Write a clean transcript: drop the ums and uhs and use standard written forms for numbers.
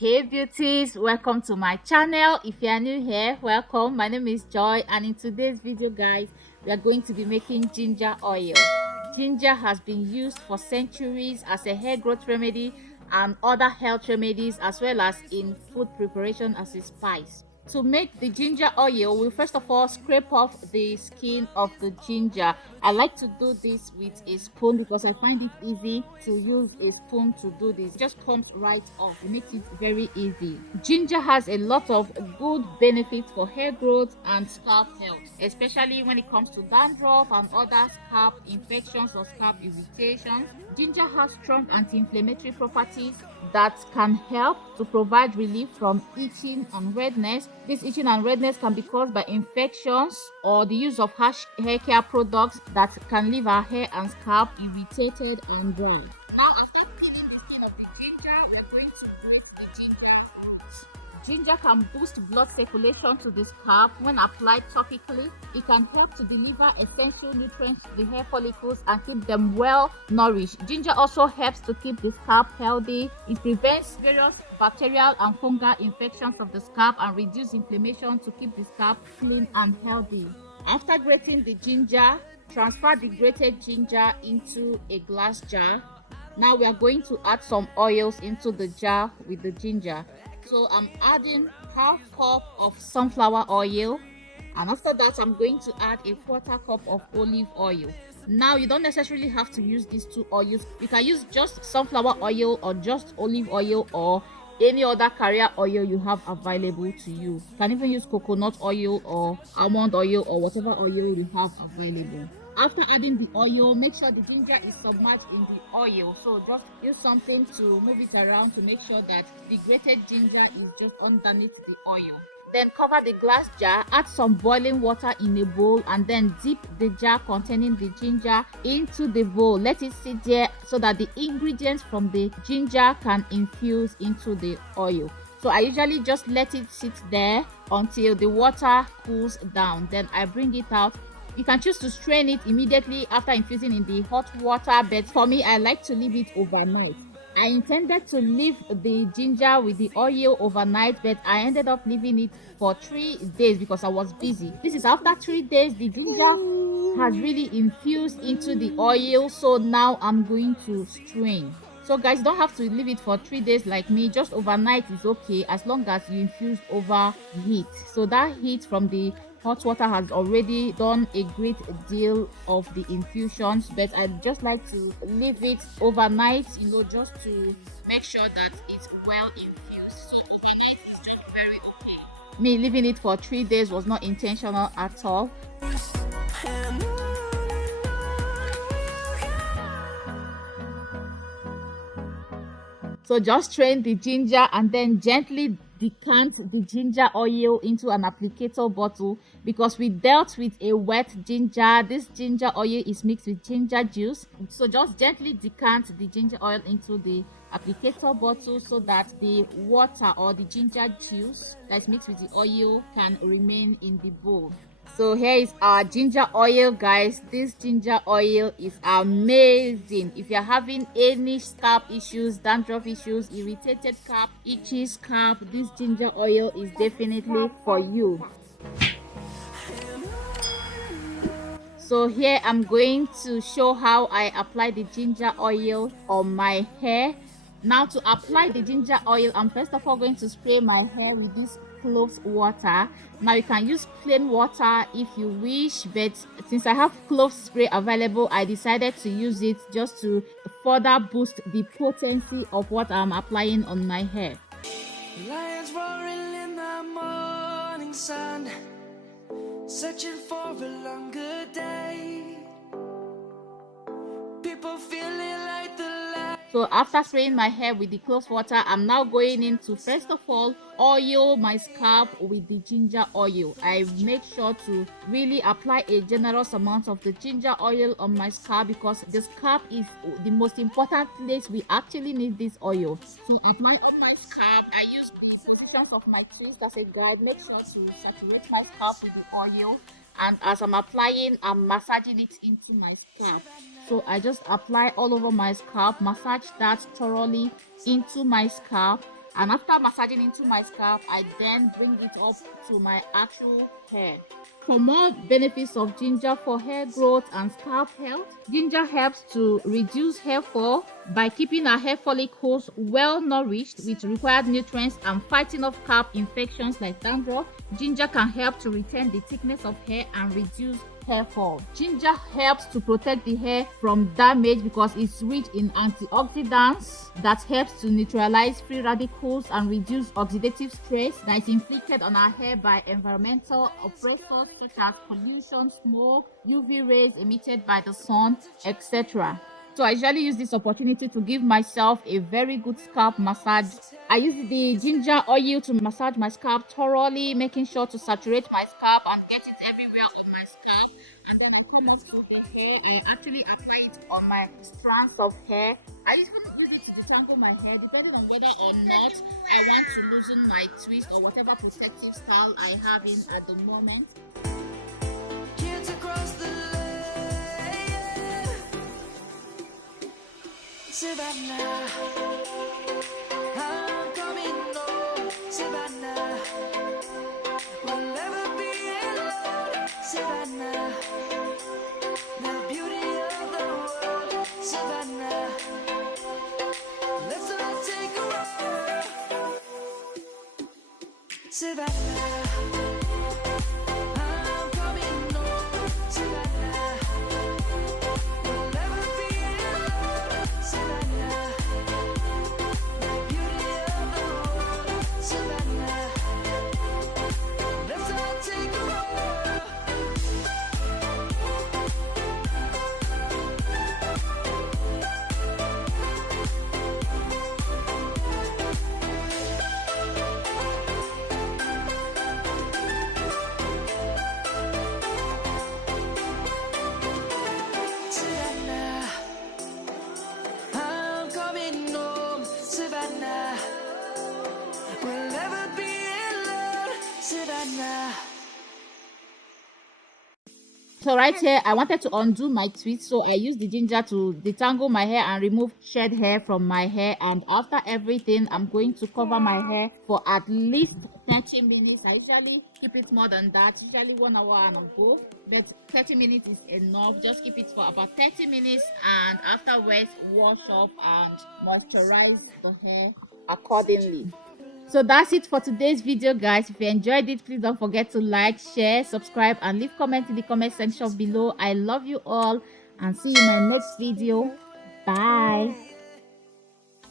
Hey beauties, welcome to my channel. If you are new here, welcome. My name is Joy, and in today's video guys, we are going to be making ginger oil. Ginger has been used for centuries as a hair growth remedy and other health remedies, as well as in food preparation as a spice. To make the ginger oil, we first of all scrape off the skin of the ginger. I like to do this with a spoon because I find it easy to use a spoon to do this. It just comes right off. It makes it very easy. Ginger has a lot of good benefits for hair growth and scalp health, especially when it comes to dandruff and other scalp infections or scalp irritations. Ginger has strong anti-inflammatory properties that can help to provide relief from itching and redness. This itching and redness can be caused by infections or the use of harsh hair care products that can leave our hair and scalp irritated and dry. Now, after peeling the skin of the ginger, we're going to grate the ginger. Ginger can boost blood circulation to the scalp when applied topically. It can help to deliver essential nutrients to the hair follicles and keep them well nourished. Ginger also helps to keep the scalp healthy. It prevents various bacterial and fungal infections of the scalp and reduce inflammation to keep the scalp clean and healthy. After grating the ginger, transfer the grated ginger into a glass jar. Now we are going to add some oils into the jar with the ginger. So I'm adding half cup of sunflower oil, and after that I'm going to add a quarter cup of olive oil. Now you don't necessarily have to use these two oils. You can use just sunflower oil or just olive oil or any other carrier oil you have available to you. You can even use coconut oil or almond oil or whatever oil you have available. After adding the oil, make sure the ginger is submerged in the oil. So just use something to move it around to make sure that the grated ginger is just underneath the oil. Then cover the glass jar, add some boiling water in a bowl, and then dip the jar containing the ginger into the bowl. Let it sit there so that the ingredients from the ginger can infuse into the oil. So I usually just let it sit there until the water cools down. Then I bring it out. You can choose to strain it immediately after infusing in the hot water, but for me, I like to leave it overnight. I intended to leave the ginger with the oil overnight, but I ended up leaving it for 3 days because I was busy. This is after 3 days, the ginger has really infused into the oil. So now I'm going to strain. So guys, don't have to leave it for 3 days like me. Just overnight is okay as long as you infuse over heat. So that heat from the hot water has already done a great deal of the infusions, but I just like to leave it overnight, just to make sure that it's well infused. So overnight is just very okay. Me leaving it for 3 days was not intentional at all. So just strain the ginger and then gently decant the ginger oil into an applicator bottle. Because we dealt with a wet ginger, this ginger oil is mixed with ginger juice. So just gently decant the ginger oil into the applicator bottle so that the water or the ginger juice that's mixed with the oil can remain in the bowl. So here is our ginger oil, guys. This ginger oil is amazing. If you're having any scalp issues, dandruff issues, irritated scalp, itchy scalp, this ginger oil is definitely for you. So here I'm going to show how I apply the ginger oil on my hair. Now to apply the ginger oil, I'm first of all going to spray my hair with this cloves water. Now you can use plain water if you wish, but since I have clove spray available, I decided to use it just to further boost the potency of what I'm applying on my hair. Lions roaring in the morning sun, searching for a longer day. People feeling like the light. So after spraying my hair with the clove water, I'm now going in to first of all oil my scalp with the ginger oil. I make sure to really apply a generous amount of the ginger oil on my scalp because the scalp is the most important place we actually need this oil. So apply on my scalp. I use the positions of my twist as a guide. Make sure to saturate my scalp with the oil, and as I'm applying, I'm massaging it into my scalp. So I just apply all over my scalp, massage that thoroughly into my scalp, And after massaging into my scalp, I then bring it up to my actual hair. For more benefits of ginger for hair growth and scalp health, ginger helps to reduce hair fall by keeping our hair follicles well nourished with required nutrients and fighting off scalp infections like dandruff. Ginger can help to retain the thickness of hair and reduce hair fall. Ginger helps to protect the hair from damage because it's rich in antioxidants that helps to neutralize free radicals and reduce oxidative stress that is inflicted on our hair by environmental oppressors such as pollution, smoke, UV rays emitted by the sun, etc. So I usually use this opportunity to give myself a very good scalp massage. I use the ginger oil to massage my scalp thoroughly, making sure to saturate my scalp and get it everywhere on my scalp. And then I come off the hair and actually apply it on my strands of hair. I usually use it to detangle my hair depending on whether or not I want to loosen my twist or whatever protective style I have in at the moment. Kids across the Savannah, I'm coming home, Savannah, we'll never be alone, Savannah, the beauty of the world, Savannah, let's all take a walk, Savannah. We'll never be alone, Savannah. So right here, I wanted to undo my twist, so I used the ginger to detangle my hair and remove shed hair from my hair. And after everything, I'm going to cover my hair for at least 30 minutes. I usually keep it more than that, usually 1 hour and above, but 30 minutes is enough. Just keep it for about 30 minutes and afterwards wash off and moisturize the hair accordingly. So that's it for today's video, guys. If you enjoyed it, please don't forget to like, share, subscribe, and leave comments in the comment section below. I love you all and see you in my next video. Bye.